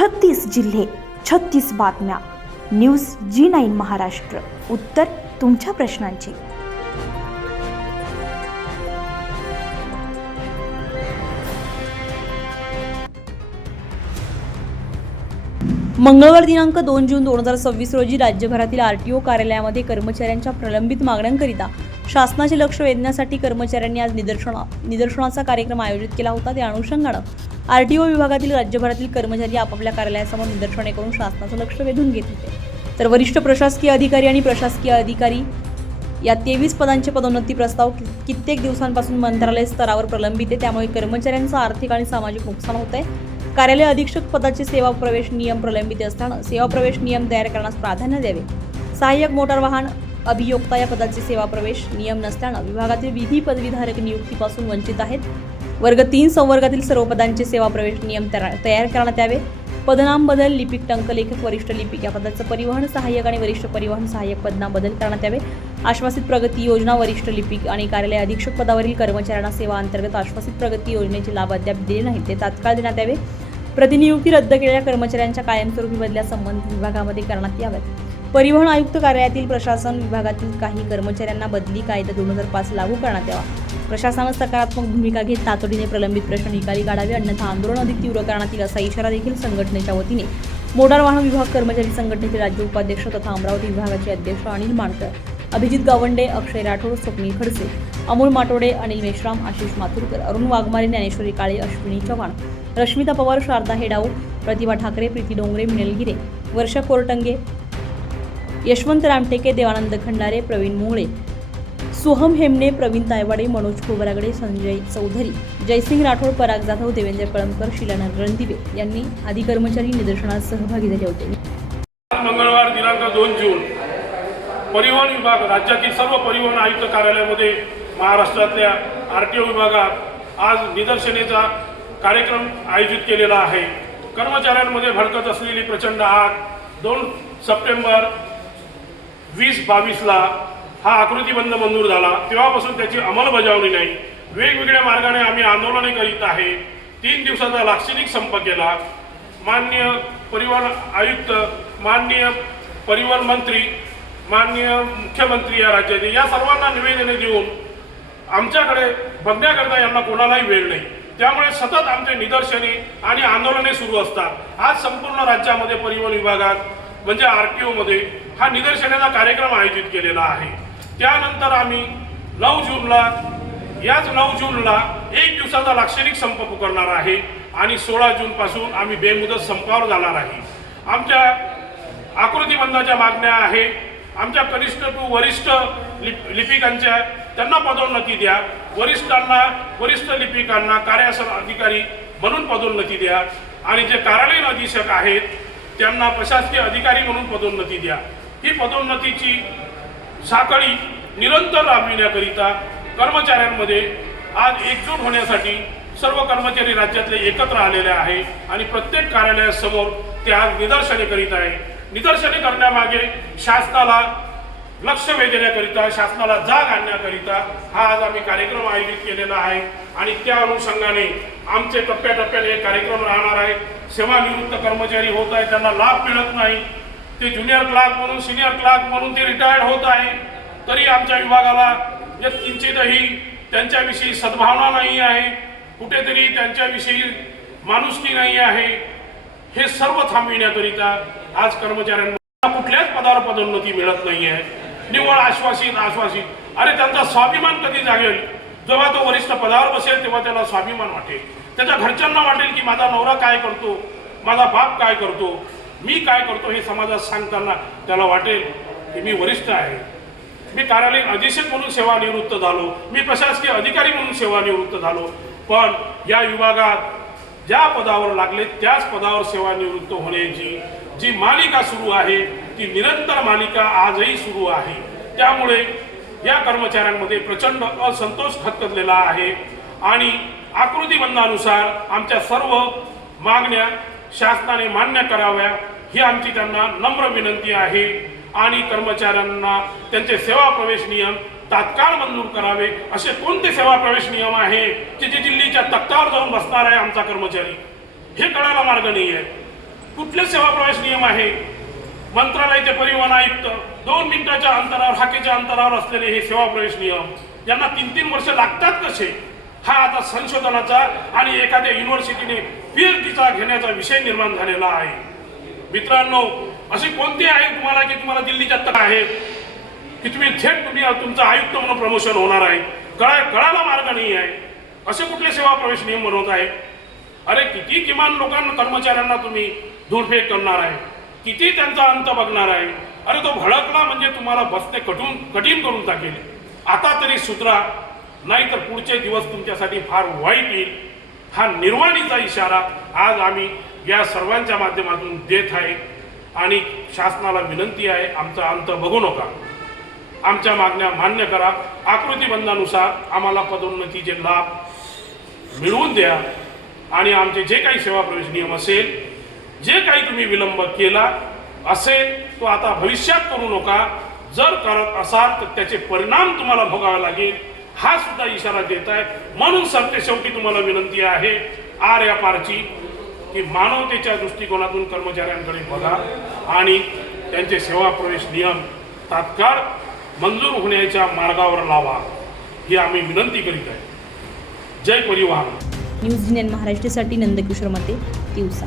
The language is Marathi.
36 जिल्हे, 36 बातम्या. News G9 Maharashtra. उत्तर तुमच्या प्रश्नांची. मंगळवार दिनांक 2 जून 2026 रोजी राज्यभरातील RTO कार्यालयामध्ये कर्मचाऱ्यांच्या प्रलंबित मागण्यांकरिता शासनाचे लक्ष वेधण्यासाठी कर्मचाऱ्यांनी आज निदर्शनाचा कार्यक्रम आयोजित केला होता. त्या अनुषंगानं RTO विभागातील राज्यभरातील कर्मचारी आपापल्या कार्यालयासमोर निदर्शने करून शासनाचं लक्ष वेधून घेत होते. तर वरिष्ठ प्रशासकीय अधिकारी आणि प्रशासकीय अधिकारी या 23 पदांचे पदोन्नती प्रस्ताव कित्येक दिवसांपासून मंत्रालय स्तरावर प्रलंबित आहे. त्यामुळे कर्मचाऱ्यांचं आर्थिक आणि सामाजिक नुकसान होत आहे. कार्यालय अधीक्षक पदाचे सेवा प्रवेश नियम प्रलंबित असताना सेवा प्रवेश नियम तयार करण्यास प्राधान्य द्यावे. सहाय्यक मोटार वाहन अभियोक्ता या पदाचे सेवा प्रवेश नियम नसल्यानं विभागातील विधी पदवीधारक नियुक्तीपासून वंचित आहेत. वर्ग 3 संवर्गातील सर्व पदांचे सेवा प्रवेश नियम तयार करण्यात यावे. पदनाम बदल लिपिक टंकलेखक वरिष्ठ लिपिक या पदाचं परिवहन सहाय्यक आणि वरिष्ठ परिवहन सहाय्यक पदनाम बदल करण्यात यावे. आश्वासित प्रगती योजना वरिष्ठ लिपिक आणि कार्यालय अधीक्षक पदावरील कर्मचाऱ्यांना सेवा अंतर्गत आश्वासित प्रगती योजनेचे लाभ अद्याप दिले नाहीत ते तात्काळ देण्यात यावे. प्रतिनियुक्ती रद्द केलेल्या कर्मचाऱ्यांच्या कायमस्वरूपी बदल्या संबंधित विभागामध्ये करण्यात याव्यात. परिवहन आयुक्त कार्यालयातील प्रशासन विभागातील काही कर्मचाऱ्यांना बदली कायदा 2005 लागू करण्यात यावा. प्रशासनानं सकारात्मक भूमिका घेत तातडीने प्रलंबित प्रश्न निकाली काढावे, अन्यथा आंदोलन अधिक तीव्र करण्यात येईल असा इशारा देखील संघटनेच्या वतीने मोटार वाहन विभाग कर्मचारी संघटनेचे राज्य उपाध्यक्ष तथा अमरावती विभागाचे अध्यक्ष अनिल मानकर, अभिजित गावंडे, अक्षय राठोड, स्वप्नील खडसे, अमोल माटोडे, अनिल मेश्राम, आशिष माथुरकर, अरुण वाघमारे, ज्ञानेश्वरी काळे, अश्विनी चव्हाण, रश्मिता पवार, शारदा हेडाऊ, प्रतिभा ठाकरे, प्रीती डोंगरे, मिनल गिरे, वर्षा कोरटंगे, यशवंत रामटेके, देवानंद खंडारे, प्रवीण मोहळे, सोहम हेमने, प्रवीण तायवाडे, मनोज खोबरागडे, संजय चौधरी, जयसिंग राठोड, पराग जाधव, देवेंद्र कळमकर, शीला रणदिवे यांनी आदी कर्मचारी निदर्शनात सहभागी झाले होते. मंगळवार दिनांक 2 जून परिवहन विभाग राज्यातील सर्व परिवहन आयुक्त कार्यालयामध्ये महाराष्ट्रातल्या RTO विभागात आज निदर्शनेचा कार्यक्रम आयोजित केलेला आहे. कर्मचाऱ्यांमध्ये भडकत असलेली प्रचंड आग 2 सप्टेंबर 2022ला हा आकृतीबंध मंजूर झाला. तेव्हापासून त्याची अंमलबजावणी नाही. वेगवेगळ्या मार्गाने आम्ही आंदोलने करीत आहे. 3 दिवसाचा लाक्षणिक संप केला. माननीय परिवहन आयुक्त, माननीय परिवहन मंत्री, माननीय मुख्यमंत्री या राज्याचे या सर्वांना निवेदने देऊन आमच्याकडे बघण्याकरता यांना कोणालाही वेळ नाही. त्यामुळे सतत आमचे निदर्शने आणि आंदोलने सुरू असतात. आज संपूर्ण राज्यामध्ये परिवहन विभागात म्हणजे RTO मध्ये हा निदर्शनाचा कार्यक्रम आयोजित केलेला आहे. त्यानंतर आम्ही 9 जूनला 1 दिवसाचा लाक्षणिक संप पुकारणार आहे आणि 16 जून पासून आम्ही बेमुदत संपावर जाणार आहे. आमच्या आकृतीबंधाच्या मागण्या आहे. आमच्या कनिष्ठ टू वरिष्ठ लिपिकांच्या त्यांना पदोन्नती द्या. वरिष्ठ लिपिकांना कार्यासन अधिकारी म्हणून पदोन्नती द्या आणि जे कार्यालयीन अधीक्षक आहेत त्यांना प्रशासकीय अधिकारी म्हणून पदोन्नती द्या. ही पदोन्नतीची साखळी निरंतर राबविण्याकरिता कर्मचाऱ्यांमध्ये आज एकजूट होण्यासाठी सर्व कर्मचारी राज्यातले एकत्र आलेले आहे आणि प्रत्येक कार्यालयासमोर ते आज निदर्शने करीत आहे. निदर्शने करण्यामागे शासनाला लक्ष वेधण्याकरिता, शासनाला जाग आणण्याकरिता हा आज आम्ही कार्यक्रम आयोजित केलेला आहे आणि त्या अनुषंगाने आमचे टप्प्याटप्प्याने कार्यक्रम राहणार आहे. सेवानिवृत्त कर्मचारी होत आहे, त्यांना लाभ मिळत नाही. ते ज्युनियर क्लार्क म्हणून, सिनियर क्लार्क म्हणून ते रिटायर्ड होत आहे. तरी आमच्या विभागाला किंचितही त्यांच्याविषयी सद्भावना नाही आहे, कुठेतरी त्यांच्याविषयी माणुसकी नाही आहे. हे सर्व थांबविण्याकरिता आज कर्मचाऱ्यांना कुठल्याच पदावर पदोन्नती मिळत नाही आहे. निव्वळ आश्वासित. अरे त्यांचा स्वाभिमान कधी जागेल? जेव्हा तो वरिष्ठ पदावर बसेल तेव्हा त्याला स्वाभिमान वाटेल. त्याच्या घरच्यांना वाटेल की माझा नवरा काय करतो, माझा बाप काय करतो, मी काय करतो हे समाजात सांगताना त्याला वाटेल की मी वरिष्ठ आहे, मी कार्यालयीन अधीक्षक म्हणून सेवानिवृत्त झालो, मी प्रशासकीय अधिकारी म्हणून सेवानिवृत्त झालो. पण या विभागात ज्या पदावर लागले त्याच पदावर सेवानिवृत्त होण्याची जी मालिका सुरू आहे ती निरंतर मालिका आजही सुरू आहे. त्यामुळे या कर्मचाऱ्यांमध्ये प्रचंड असंतोष खतखतलेला आहे आणि आकृतीबंधानुसार आमच्या सर्व मागण्या शासनाने मान्य कराव्या ही आमची त्यांना नम्र विनंती आहे. आणि कर्मचाऱ्यांना त्यांचे सेवा प्रवेश नियम तात्काळ मंजूर करावे. असे कोणते सेवा प्रवेश नियम आहे की जे दिल्लीच्या तख्तावर जाऊन बसणार आहे आमचा कर्मचारी? हे कळायला मार्ग नाही आहे. कुठले सेवा प्रवेश नियम आहे? मंत्रालयाचे परिवहन आयुक्त 2 मिनिटाच्या अंतरावर, हाकेच्या अंतरावर असलेले हे सेवा प्रवेश नियम यांना 3-3 वर्ष लागतात कसे? हा आता संशोधनाचा आणि एखाद्या युनिव्हर्सिटीने PhDचा घेण्याचा विषय निर्माण झालेला आहे. मित्रांनो, अशी कोणती आहे तुम्हाला की तुम्हाला दिल्लीच्या तक आहे की तुम्ही थेट तुमचं आयुक्त म्हणून प्रमोशन होणार आहे? कळायला मार्ग नाही आहे. असे कुठले सेवा प्रवेश नियम बनवत आहे? अरे किती किमान लोकांना, कर्मचाऱ्यांना तुम्ही धूळफेक करणार आहे? किती त्यांचा अंत बघणार आहे? अरे तो भडकला म्हणजे तुम्हाला बसणे कठीण करून टाकेल. आता तरी सुधरा, नाही तर पुढचे दिवस तुमच्यासाठी फार वाईट येईल. हा निर्वाणीचा इशारा आज आम्ही या सर्वांच्या माध्यमातून देत आहे आणि शासनाला विनंती आहे, आमचा अंत बघू नका. आमच्या मागण्या मान्य करा. आकृतीबंधानुसार आम्हाला पदोन्नतीचे लाभ मिळवून द्या आणि आमचे जे काही सेवा प्रवेश नियम असेल, जे काही तुम्ही विलंब केला असेल तो आता भविष्यात करू नका. जर करत असाल तर त्याचे परिणाम तुम्हाला भोगावे लागेल, हा सुद्धा इशारा देत आहे. म्हणून सरतेशेवटी तुम्हाला विनंती आहे या पारची की मानवतेच्या दृष्टिकोनातून कर्मचाऱ्यांकडे बघा आणि त्यांचे सेवा प्रवेश नियम तात्काळ मंजूर होण्याच्या मार्गावर लावा, ही आम्ही विनंती करीत आहे. जय परिवहन. न्यूज 9 महाराष्ट्रासाठी नंदकिशोर मते, तिवसा.